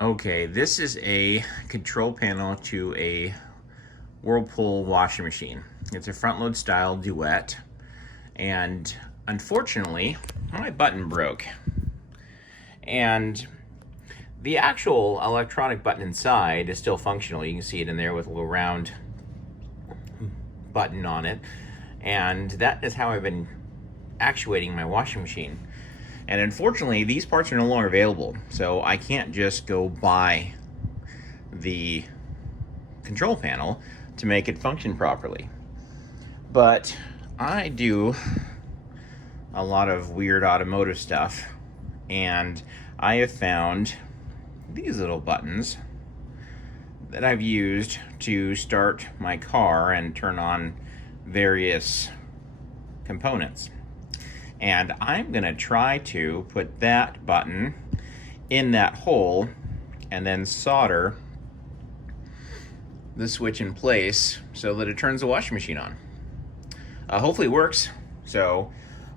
Okay, this is a control panel to a Whirlpool washing machine. It's a front load style duet, and unfortunately, my button broke. And the actual electronic button inside is still functional. You can see it in there with a little round button on it. And that is how I've been actuating my washing machine. And unfortunately, these parts are no longer available, so I can't just go buy the control panel to make it function properly. But I do a lot of weird automotive stuff, and I have found these little buttons that I've used to start my car and turn on various components. And I'm gonna try to put that button in that hole and then solder the switch in place so that it turns the washing machine on. Hopefully it works. So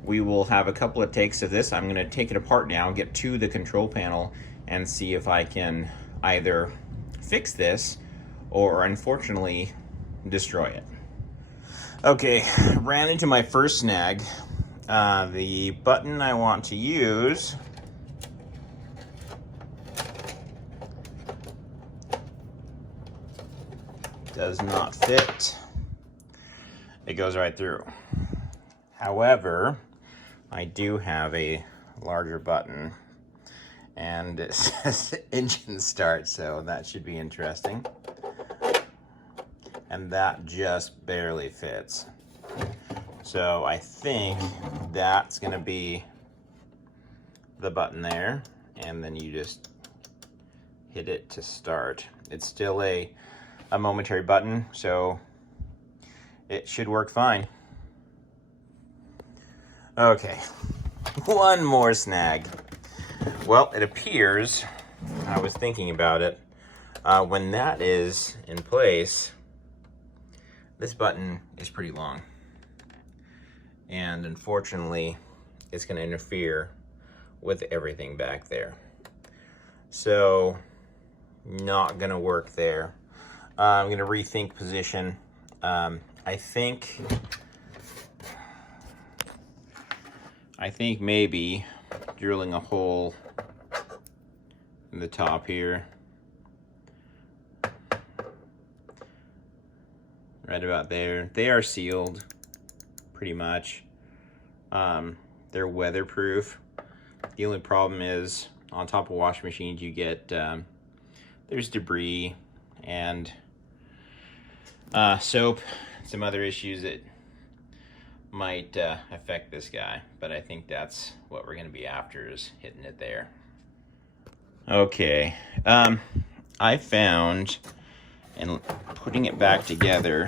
we will have a couple of takes of this. I'm gonna take it apart now, get to the control panel, and see if I can either fix this or unfortunately destroy it. Okay, ran into my first snag. The button I want to use does not fit. It goes right through. However, I do have a larger button, and it says engine start, so that should be interesting. And that just barely fits. So I think that's gonna be the button there, and then you just hit it to start. It's still a momentary button, so it should work fine. Okay, one more snag. Well, it appears, I was thinking about it, when that is in place, this button is pretty long. And unfortunately, it's going to interfere with everything back there. So, not going to work there. I'm going to rethink position. I think maybe drilling a hole in the top here, right about there. They are sealed, pretty much. They're weatherproof. The only problem is, on top of washing machines, you get there's debris and soap, some other issues that might affect this guy, but I think that's what we're gonna be after, is hitting it there. Okay, I found, and putting it back together,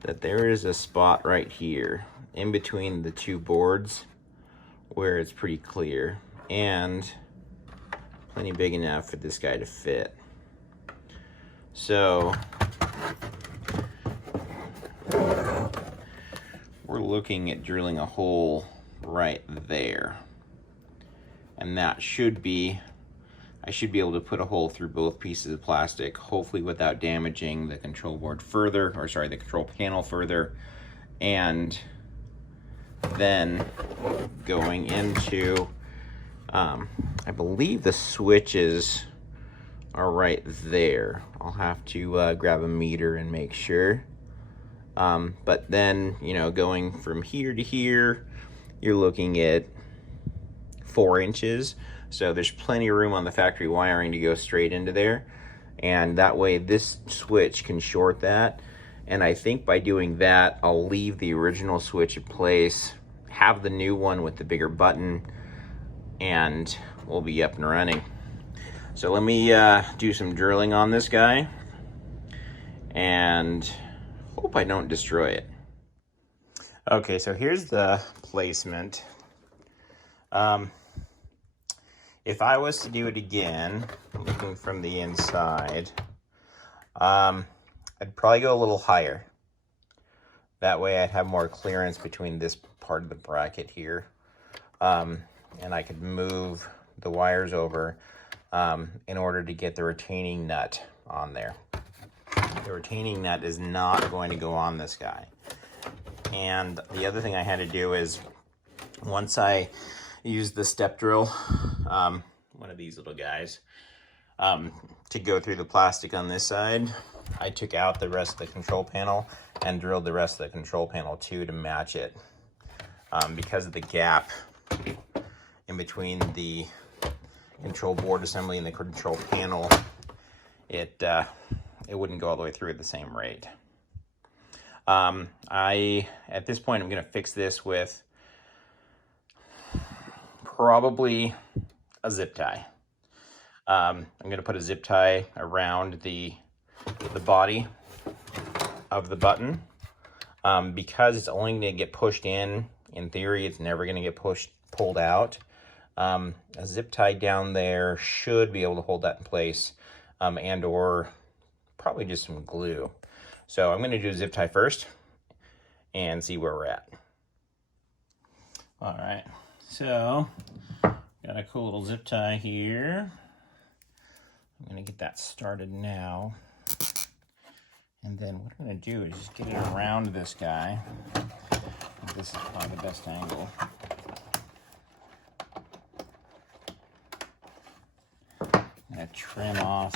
that there is a spot right here in between the two boards where it's pretty clear and plenty big enough for this guy to fit. So we're looking at drilling a hole right there, and that should be, I should be able to put a hole through both pieces of plastic, hopefully without damaging the control board further, or sorry, the control panel further. And then going into, I believe the switches are right there. I'll have to grab a meter and make sure. But then, you know, going from here to here, you're looking at 4 inches. So there's plenty of room on the factory wiring to go straight into there. And that way this switch can short that. And I think by doing that, I'll leave the original switch in place, have the new one with the bigger button, and we'll be up and running. So let me do some drilling on this guy and hope I don't destroy it. Okay, so here's the placement. If I was to do it again, looking from the inside, I'd probably go a little higher. That way I'd have more clearance between this part of the bracket here. And I could move the wires over. in order to get the retaining nut on there. The retaining nut is not going to go on this guy. And the other thing I had to do is, once I used the step drill, one of these little guys, to go through the plastic on this side, I took out the rest of the control panel and drilled the rest of the control panel too to match it. Because of the gap in between the control board assembly and the control panel, it wouldn't go all the way through at the same rate. At this point, I'm going to fix this with probably a zip tie. I'm going to put a zip tie around the body of the button, because it's only going to get pushed in. In theory, it's never going to get pulled out. A zip tie down there should be able to hold that in place, and or probably just some glue. So I'm going to do a zip tie first and see where we're at. All right, so got a cool little zip tie here. I'm going to get that started now. And then what I'm going to do is just get it around this guy. This is probably the best angle. I'm going to trim off.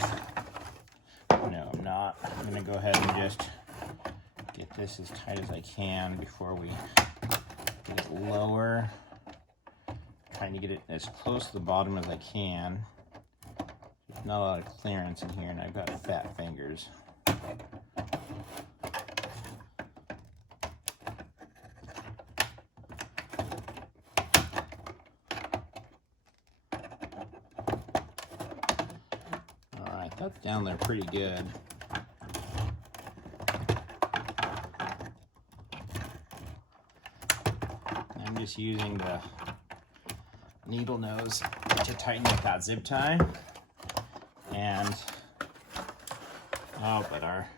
No, I'm not. I'm going to go ahead and just get this as tight as I can before we get it lower. Trying to get it as close to the bottom as I can. There's not a lot of clearance in here, and I've got fat fingers. Alright, that's down there pretty good. I'm just using the needle nose to tighten up that zip tie. And oh, but our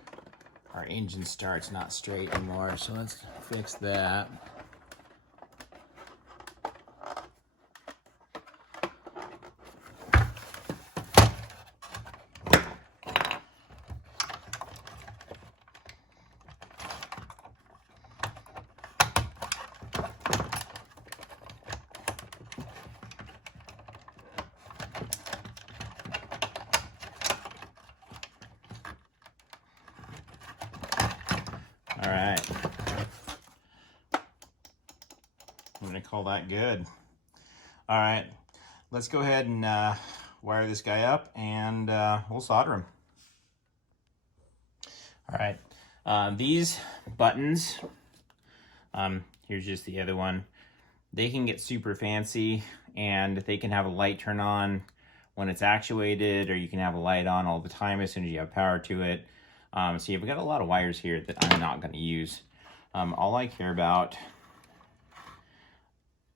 engine start's not straight anymore, so let's fix that. All right, I'm gonna call that good. All right, let's go ahead and wire this guy up, and we'll solder him. All right, these buttons, here's just the other one. They can get super fancy, and they can have a light turn on when it's actuated, or you can have a light on all the time as soon as you have power to it. So you've got a lot of wires here that I'm not going to use. All I care about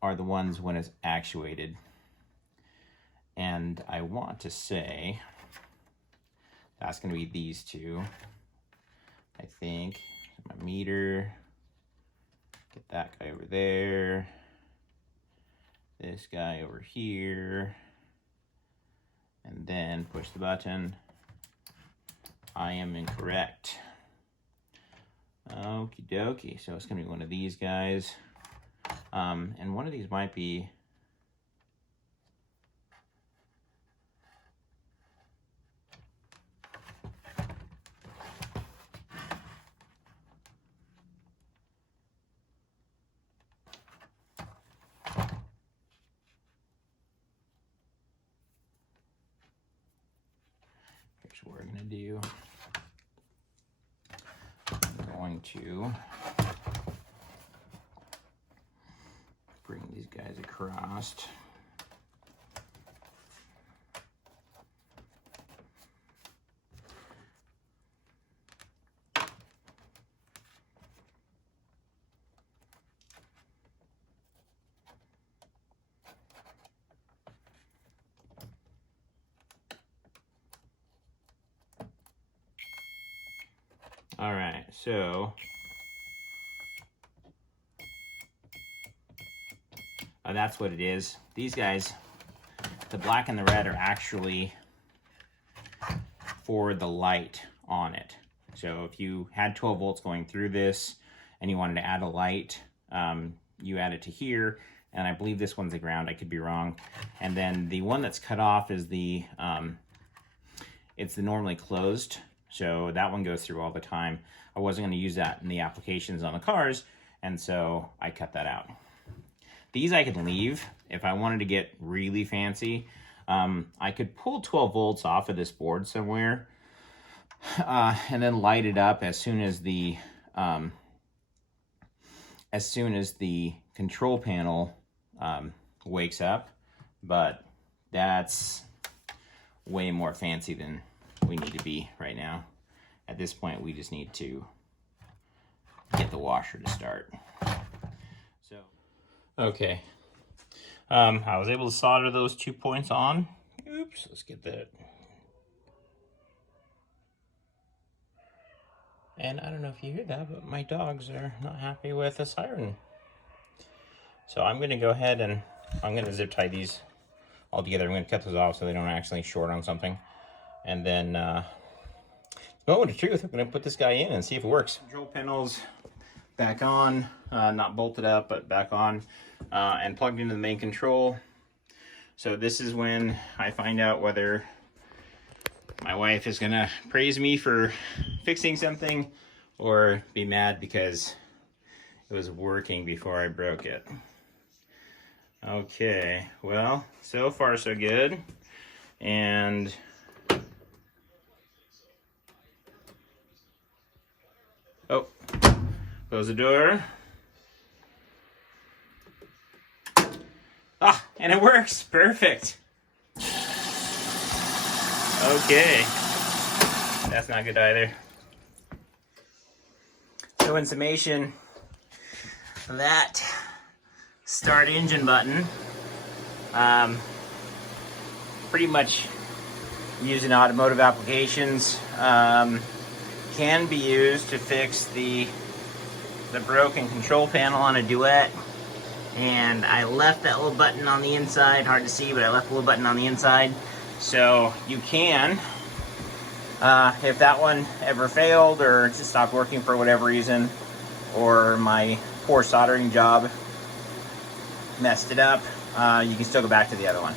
are the ones when it's actuated. And I want to say that's going to be these two. I think my meter, get that guy over there, this guy over here, and then push the button. I am incorrect. Okie dokie. So it's going to be one of these guys. And one of these might be... Here's what we're going to do. I'm going to bring these guys across. All right, so that's what it is. These guys, the black and the red, are actually for the light on it. So if you had 12 volts going through this and you wanted to add a light, you add it to here, and I believe this one's the ground, I could be wrong. And then the one that's cut off is the, it's the normally closed, so that one goes through all the time. I wasn't going to use that in the applications on the cars, and so I cut that out. These I could leave if I wanted to get really fancy. I could pull 12 volts off of this board somewhere, and then light it up as soon as the control panel wakes up, but that's way more fancy than we need to be right now. At this point, we just need to get the washer to start. So, okay. I was able to solder those 2 points on. Oops, let's get that. And I don't know if you hear that, but my dogs are not happy with the siren. So I'm going to go ahead and I'm going to zip tie these all together. I'm going to cut those off so they don't actually short on something. And then, moment of truth, I'm going to put this guy in and see if it works. Control panels back on, not bolted up, but back on, and plugged into the main control. So this is when I find out whether my wife is going to praise me for fixing something or be mad because it was working before I broke it. Okay, well, so far so good. And oh, close the door. Ah, and it works, perfect. Okay, that's not good either. So in summation, that start engine button, pretty much used in automotive applications, can be used to fix the broken control panel on a Duet. And I left that little button on the inside, hard to see, but I left a little button on the inside. So you can, if that one ever failed or just stopped working for whatever reason, or my poor soldering job messed it up, you can still go back to the other one.